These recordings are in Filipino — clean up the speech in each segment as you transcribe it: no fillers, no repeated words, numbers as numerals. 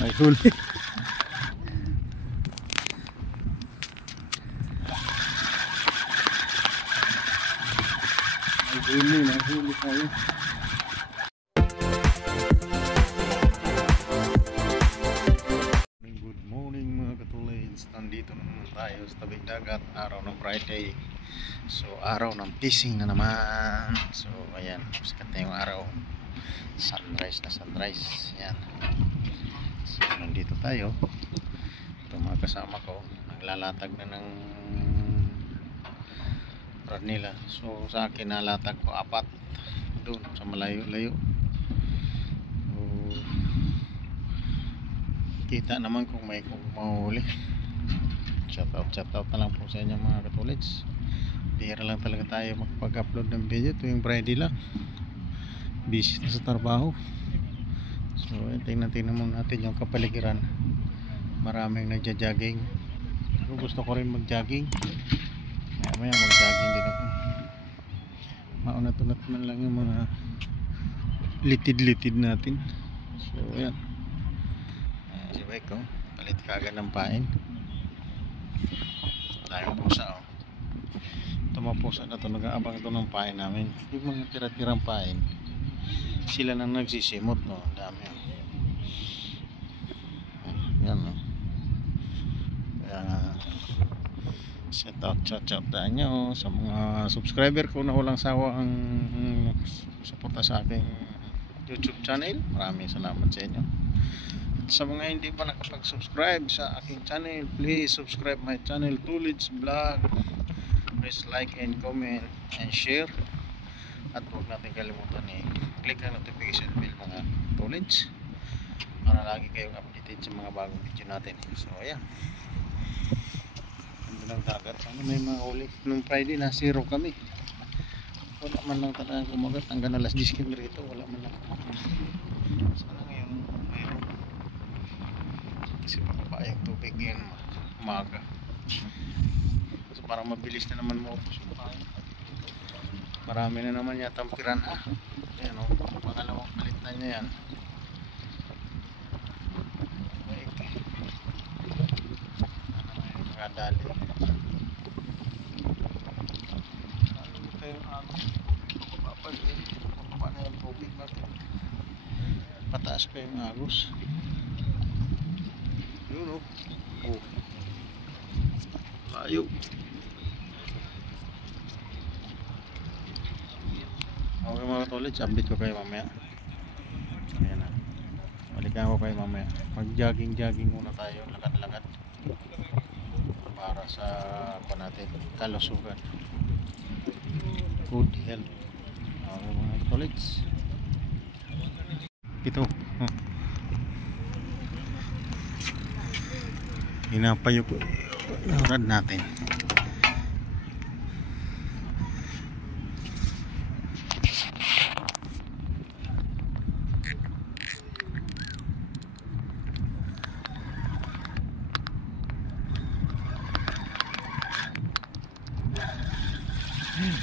May huli. May huli tayo. Good morning mga katulins. Nandito na naman tayo sa tabing dagat. Araw ng Friday. So araw ng fishing na naman. So ayan, sikat na yung araw. Sunrise na sunrise. Ayan. So nandito tayo. Ito mga kasama ko. Naglalatag na ng rod nila. So sa akin nalatag ko 4 doon sa malayo-layo. So kita naman kung may mahuli. Shout out na lang po sa inyo mga katulits. Bihira lang talaga tayo makapag-upload ng video tuwing Friday lang. Busy na sa trabaho. So tingnan muna natin yung kapaligiran. Maraming nagja-jogging. So, gusto ko rin mag-jogging. Maya mag-jogging din ako. Maunat-unat man lang yung mga litid natin. So ayan. Si Beko, palit kagad ng pain. Tayong pusa oh. Ito mga pusa na ito, nag-aabang ito ng pain namin. Yung mga tira-tirang pain, sila nang nagsisimot no. Dami oh. Yan no. Kaya shout out tayo sa mga subscriber ko na walang sawa ang suporta sa aking YouTube channel. Maraming salamat sa inyo. Sa mga hindi pa nakapag-subscribe sa aking channel, please subscribe my channel Tulids Vlog. Please like and comment and share. At huwag natin kalimutan click ang notification bell mga Tulids para lagi kayong updated sa mga bagong video natin. So ayan, ganda ng dagat. Sana may mga huli. Nung Friday na 0 kami. Wala man lang talagang kumagat. Hanggang alas 10 kami rito, wala man lang kumagat. Sana ngayon mayroon. Kasi makaba yung tubig ngayon umaga. So parang mabilis na naman maupos yung tayo. Marami na naman yata ang piranha. Ayan o, pangalawang palit na niya yan. Okay. Ano may nakadali. Ito yung agos. Pababa na yung tubig natin. Pataas pa yung agos. Yun o. Oh. Layo. Okay mga katulid, submit ko kayo mamaya. Ayan na. Balikan ko kayo mamaya. Mag jogging muna tayo. Lakad para sa natin kalusugan. Good health. Okay mga katulid. Ito. Hinapayo ko yung rod natin.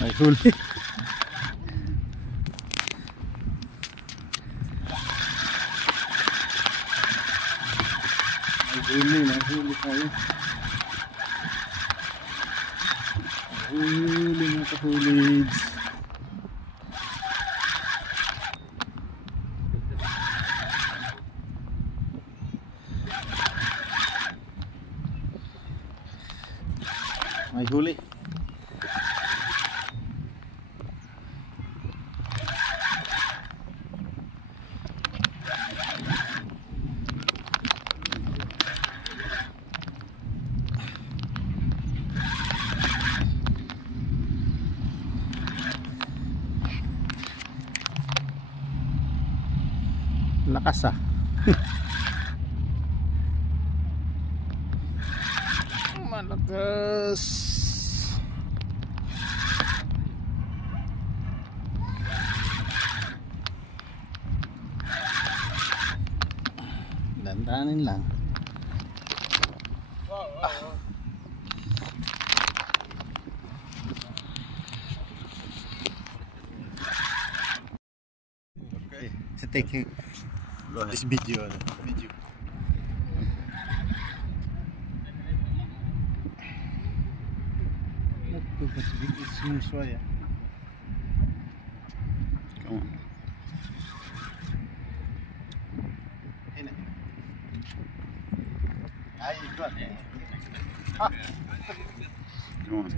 May huli. Nahuli tayo. Huli mga kahulids. May huli. Lakas ah. Malakas. Dandanin lang. Okay, so taking this video. This way, yeah. Come on. Come on.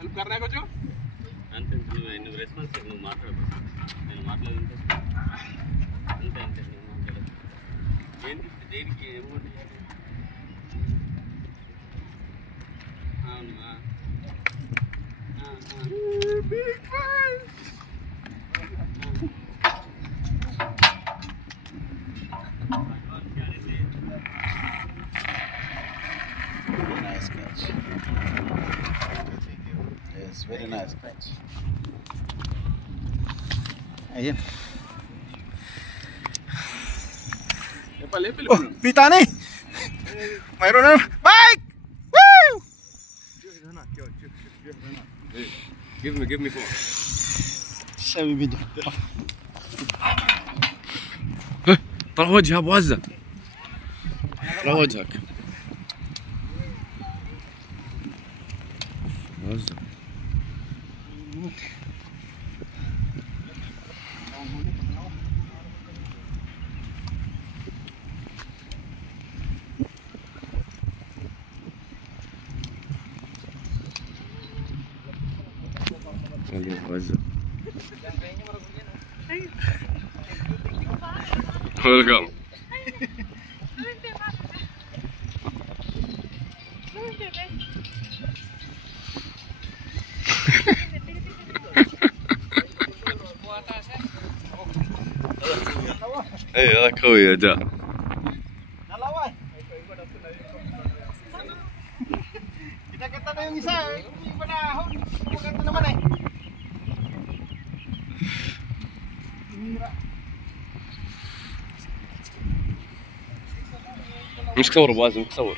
Help करना है कुछ అంతే నువ్వు రెస్పాన్స్ నువ్వు మాట్లాడు నేను మాట్లాడుతుంటే అంతే అంతే నువ్వు మాట్లాడు ఏంటి దేనికి అమౌంట్ ఇవ్వాలి అవునా Nice catch. Yes, very nice catch. Ayan. Oh, pita na eh! Mayroon na! Bike! Woo! Give me phone. Sabi video. طلع وجهها بوزة طلع وجهك وزة وزة Welcome. Hey, هذا قوي يا جا. Kita na yung isa, yung panahon. Maganda naman eh. مش صور بازم صور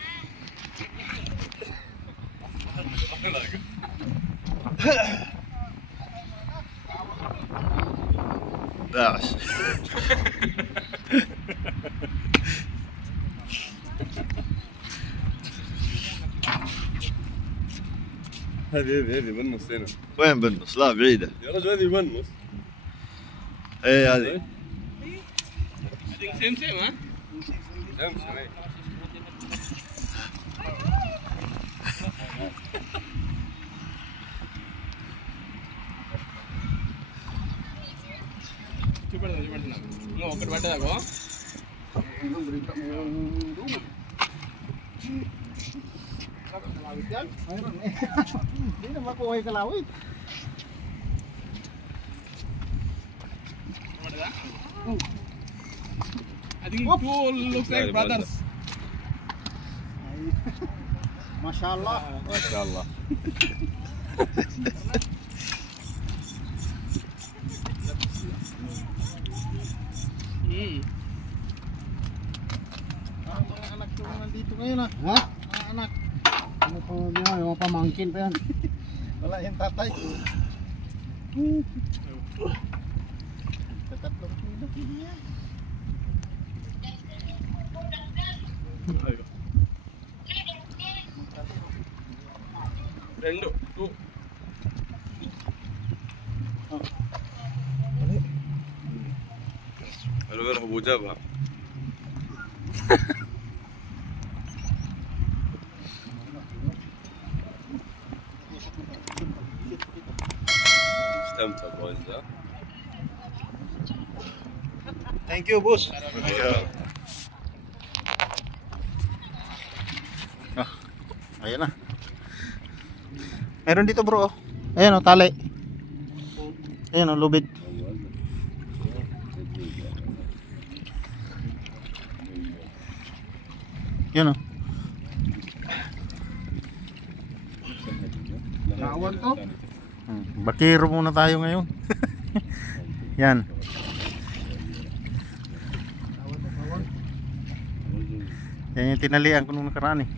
داعش هذه بنص هنا وين بالنص؟ لا بعيدة يا رجل هذه بنص ايه هذه سيم سيم ها سيم سيم చూపెడతా నువ్వు ఒకటి పడ్డదాకో hindi na makuha yung kalawit. I think two looks like brothers. Mashallah. Mashallah. Parang mga anak ko nandito ngayon ah. Ha? Mga anak. Ano po niya, yung pamangkin pa yan. Wala yung tatay. Katatlong kilo niya. రెండు టూ الولد ابو جابها استمتع بوزة Thank you, boss. Ayan na. Meron dito, bro. Ayan o, tali. Ayan o, lubid. Yan o. Kawan to. Bakiro muna tayo ngayon. Yan. Yan yung tinalian ko nung nakaraan eh.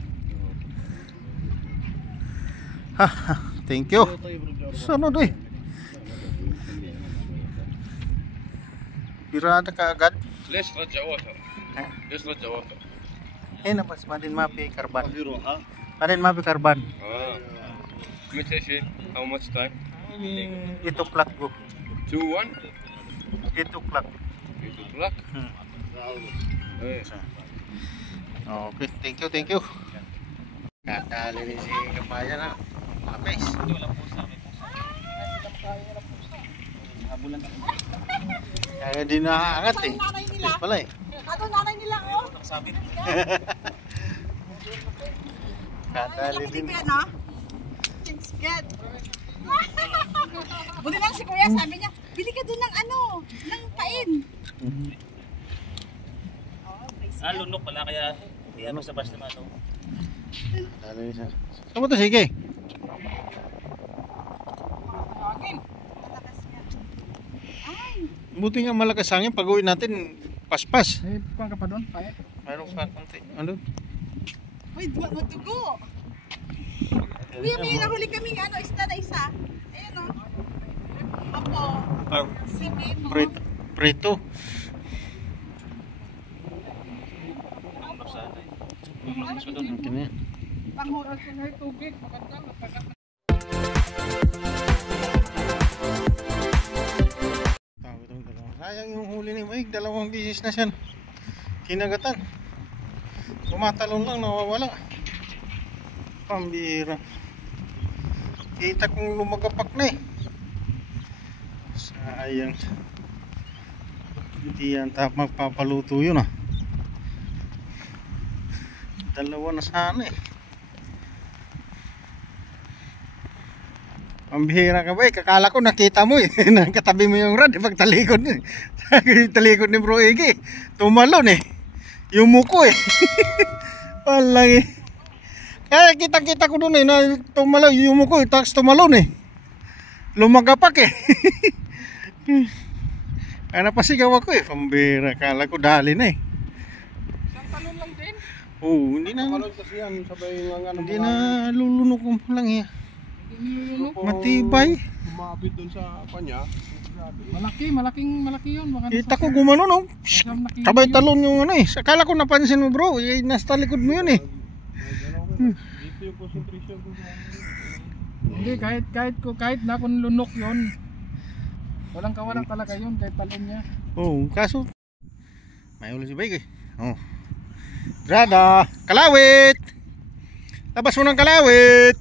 Ha, thank you. Sunod eh. Birada ka agad. ليش رجعوها؟ ليش رجعوها؟ هنا بس بعدين ما في كربان. بعدين ما في كربان. متى شيء؟ How much time? 8 o'clock go. 2-1? 8 o'clock. 8 o'clock? Okay, thank you. Katali rin si Kapayan na. Lapis. Kaya di naaangat eh. Yes pala eh. Ako nanay nila, oh. Katali din. No? It's good. Buti lang si Kuya, sabi niya, bili ka doon ng ano, ng pain. Lunok pala kaya hindi mo sa basta na ito. Katali rin siya. Saan mo ito? Sige. Buti nga malakas hangin. Pag-uwi natin, paspas. May pang ka pa doon? Payat? Mayroon pa konti. Ano? Uy, matugo. Kuya, may nahuli kaming ano, isda na isa. Ayun, oh. Apo. Si Memo. Prito. Okay na yan. Panghurag ko na yung tubig. Maganda. Sayang yung huli ni Mike, 2 bisis na siya kinagatan. Tumatalon lang, nawawala. Pambira. Kita kong lumagapak na eh. Sayang. Hindi yan magpapaluto yun ah. 2 na sana eh. Pambihira ka ba eh, kakala ko nakita mo eh. Nakatabi mo yung rad, pagtalikod eh. Talikod ni Bro Iggy, tumalon eh. Yung muko eh. Walang eh. Kaya kita ko dun eh, na tumalon, yung muko eh, tapos tumalon eh. Lumagapak eh. Kaya napasigaw ako eh, pambihira. Kala ko dali na eh. Isang talon lang din. Oo, hindi na. Kasi yan, sabay ng ano. Hindi na lulunok mo lang eh. Matibay. Umabit doon sa kanya. Malaki yun. Kita ko gumano no. Sabay talon yung ano eh. Akala ko napansin mo bro, eh, nasa likod mo yun eh. Dito yung concentration ko. Hindi, kahit na kung lunok yun. Walang kawalan talaga yun, kahit talon niya. Oh, kaso may ulo si Bike eh. Oh. Brada, kalawit. Labas mo ng kalawit.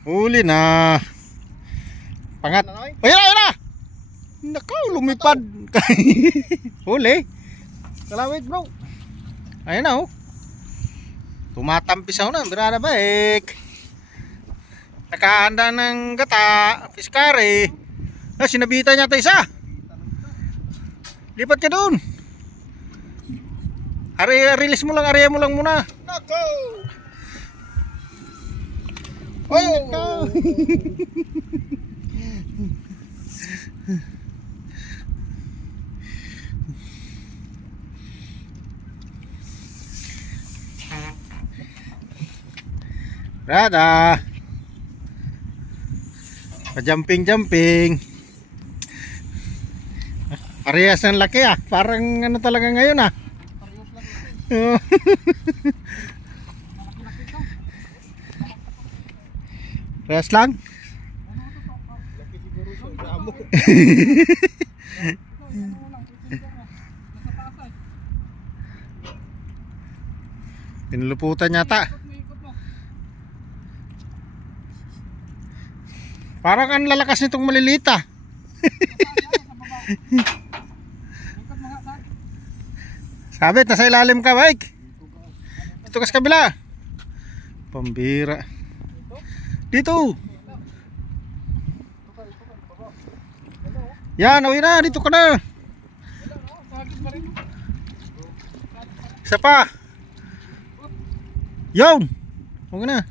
Huli na. Pangat. Ayun na. Nakaw, lumipad. Huli. Kalawit bro. Ayun na oh. Tumatampisaw na. Birada Bike. Nakahanda ng gata. Piskari. Sinabitan niya tayo isa. Lipat ka doon. Release mo lang. Area mo lang muna. Nako. Oy, nako. Brada. Pa-jumping. Parehas ng laki ah. Parang ano talaga ngayon ah. Parehas lang. Pinuluputan yata. Parang ang lalakas nitong malilita. Sabit, nasa ilalim ka, Mike. Dito ka sa kabila. Pambira. Dito. Yan, uwi na. Dito ka na. Isa pa. Yun. Huwag na.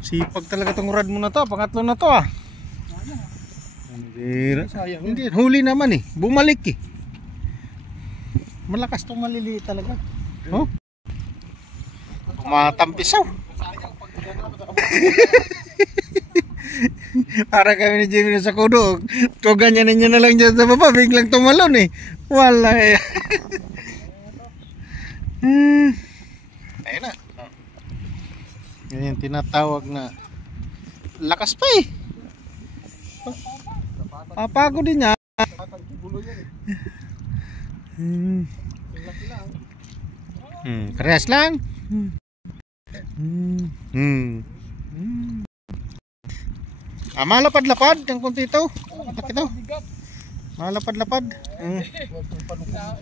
Sipag talaga tong rad mo na to. Pangatlo na to ah. Sayang. Hindi, huli naman eh. Bumalik eh. Malakas tong maliliit talaga. Oh? Tumatampisaw. Para kami ni Jimmy sa kudo. Kung ganyan ninyo na lang dyan sa baba, biglang tumalon eh. Wala eh. Ayun na. Ganyan tinatawag na lakas pa eh. Papago din niya. Parehas lang. Malapad-lapad ang kunti ito. Laki ito. Malapad-lapad.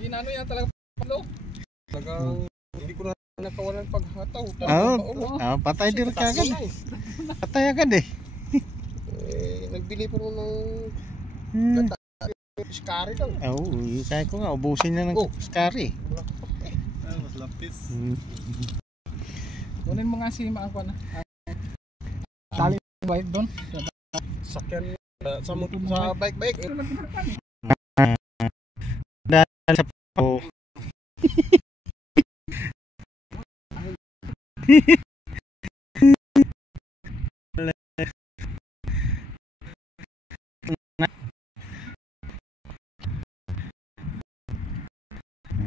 Inano yan talaga palo. Talagang hindi ko na nakawalan paghataw. Patay din agad. Patay agad eh. Nagbili po ng skari daw. Oo, kaya ko nga, ubusin na ng skari. Mas lapis. Kunin mo nga si Maangkwa na. Tali bike doon. Sakyan sa motor sa bike. Dahil sa po.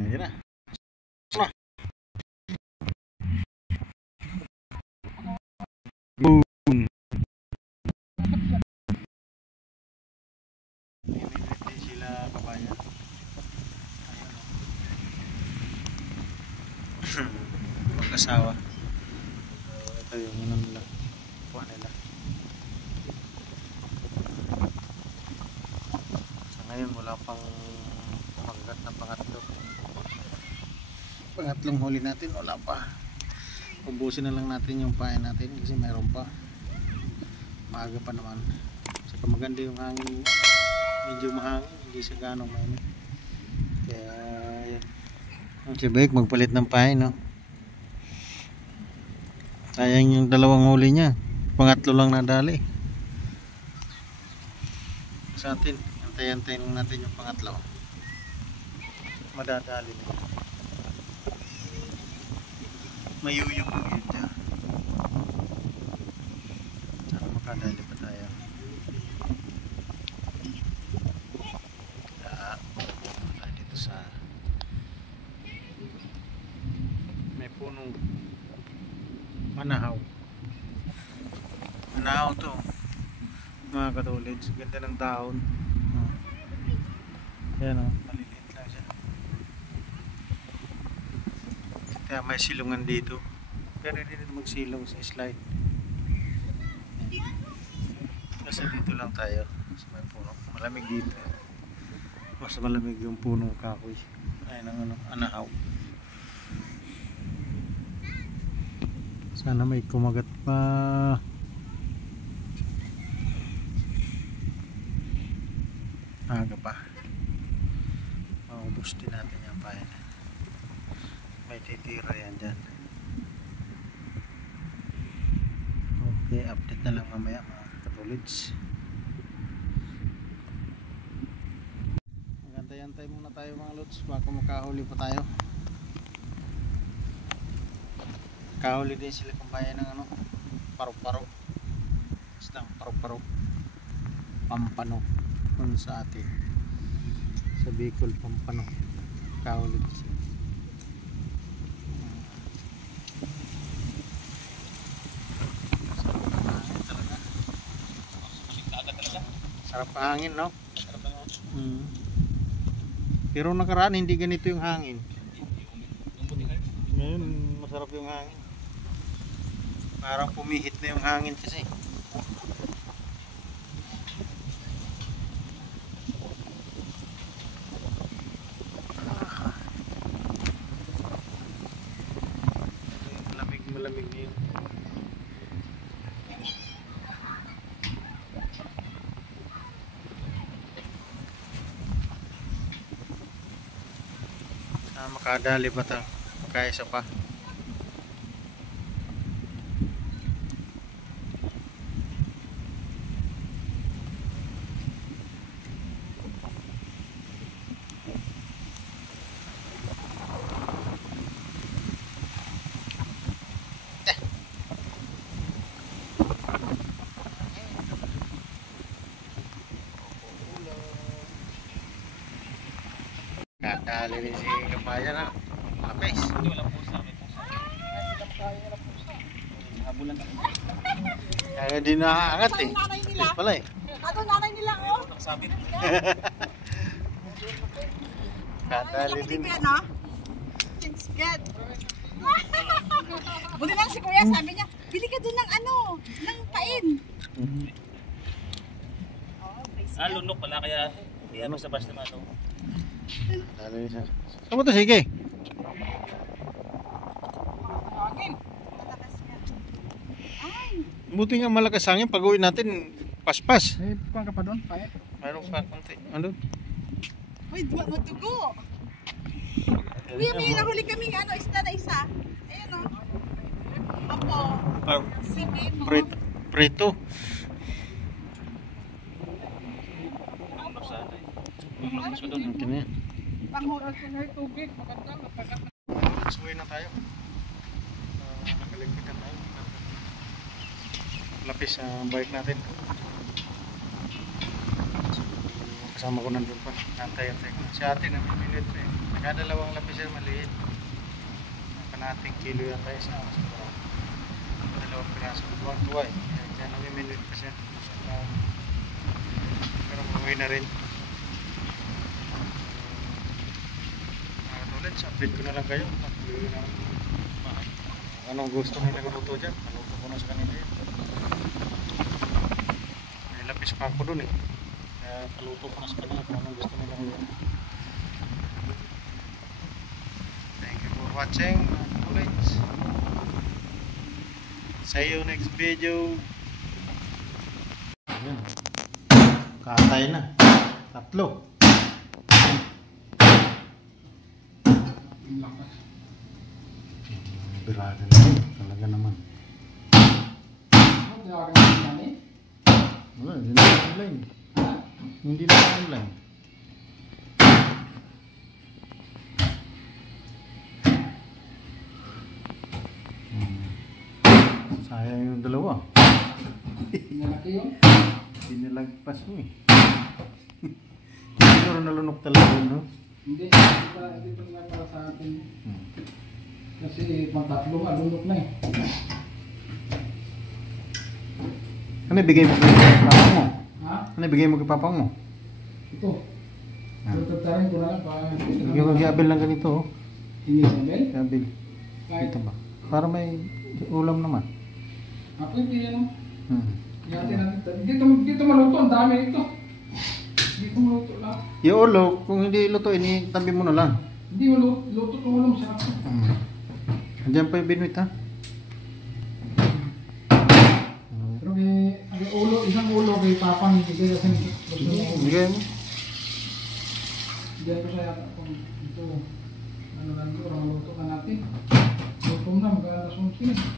Ayan na. Boom. Hindi sila kabayan. Mag-asawa. Ito yung ano nila. Kuha nila. Sa ngayon wala pang panggat na pangatlo. Pangatlong huli natin wala pa. Ubusin na lang natin yung pain natin kasi mayroon pa. Maaga pa naman. Saka maganda yung hangin. Medyo mahangin, hindi siya ganong mainit. Kaya yan. Ang sibik magpalit ng pain, no? Sayang yung dalawang huli niya. Pangatlo lang nadali. Sa atin, antay-antay lang natin yung pangatlo. Madadali na. Mayuyong yun niya. Makadali pa tayo. Tayo dito sa may punong manahaw. Manahaw to mga katulid. Ganda ng dahon. Ayan o, maliliit lang siya. Kaya may silungan dito. Pero hindi dito magsilong sa slide. Kasi dito lang tayo sa may puno. Malamig dito. Mas malamig yung punong kahoy. Ayun ang anahaw. Sana may kumagat pa. Aga pa. Maubos din natin yung pain. May titira yan dyan. Okay, update na lang mamaya mga katulids. Magantay-antay muna tayo mga lods baka makahuli pa tayo. Kahuli din sila kabayan ng ano, paro-paro. Isang paro-paro. Pampano kung sa atin. Sa Bicol, Pampano. Kahuli din sila. Sarap ang hangin, no? Pero nakaraan hindi ganito yung hangin. Ngayon masarap yung hangin. Parang pumihit na yung hangin kasi. Malamig na yun. Makadali pa ito. Kaisa pa. Kadali rin si Kapaya na. Lapis. Hindi, walang pusa. May pusa. Habulan kami. Kaya di nakaangat eh. Ang nanay nila. Yes pala eh. Ano nanay nila, oh? Ang sabit. Kadali din. Ano? It's good. Buti lang si Kuya, sabi niya, bili ka doon ng ano, ng pain. Lunok pala kaya hindi ano sa basta mato. Kadali rin siya. Saan mo to sige? Hangin. Malakas nga. Ay, Buti nga malakas hangin. Pag uwi natin, paspas. May pang ka pa doon, pae. Mayroon pa konti. Ano? uy, duwa mo dugo. Kuya, may nahuli kaming ano, isda na isa. Ayun o. Apo, sipin mo. Prito. So doon. Okay na yan. Panghulog sa may tubig, maganda, magpagat na. Suwi na tayo. Nakaligpitan tayo. Lapis sa bike natin. Kasama ko nandun pa. Nantay-antay ko. Si ate na minute pa eh. Nakadalawang lapis yan maliit. Kanating kilo yata isa. Dalawang piraso. Tuwa eh. Kaya nami-minute pa siya. Pero umuwi na rin. Ulit, update ko na lang kayo. Anong gusto nila luto dyan? Naluto ko na sa kanila yun. May lapis pa ako dun eh. Kaya kaluto ko na sa kanila kung anong gusto nila yun. Thank you for watching. Ulit. See you next video. Ayan. Katay na. Tatlo. Birada na yun. Talaga naman. Ano tawag ng nanay? Wala, hindi na online. Hindi na online. Sayang yung dalawa. Pinalaki yun. Pinalagpas mo eh. Siguro nalunok talaga yun, no? Hindi pa nga para sa atin. Kasi pang tatlo malunok na eh. Ano ibigay mo kay papang mo? Ha? Ano ibigay mo kay papang mo? Ito. Tututarin ko na lang para Bigyan mo gabil lang ganito, oh. hindi sabel. Gabil. Kahit Dito ba? Para may ulam naman. ako hindi yan. Hmm. Dito maluto. Ang dami ito. Dito maluto lang. Yung ulo, kung hindi lutuin, tabi mo na lang. Hindi maluto kung walang sarap. Andiyan pa yung binuit, ha? Pero may ulo, isang ulo kay Papang hindi kasi gusto niya. Bigay mo. Diyan ko siya kung ito ano lang ito, maluto na natin. Luto na, mag-alas 11.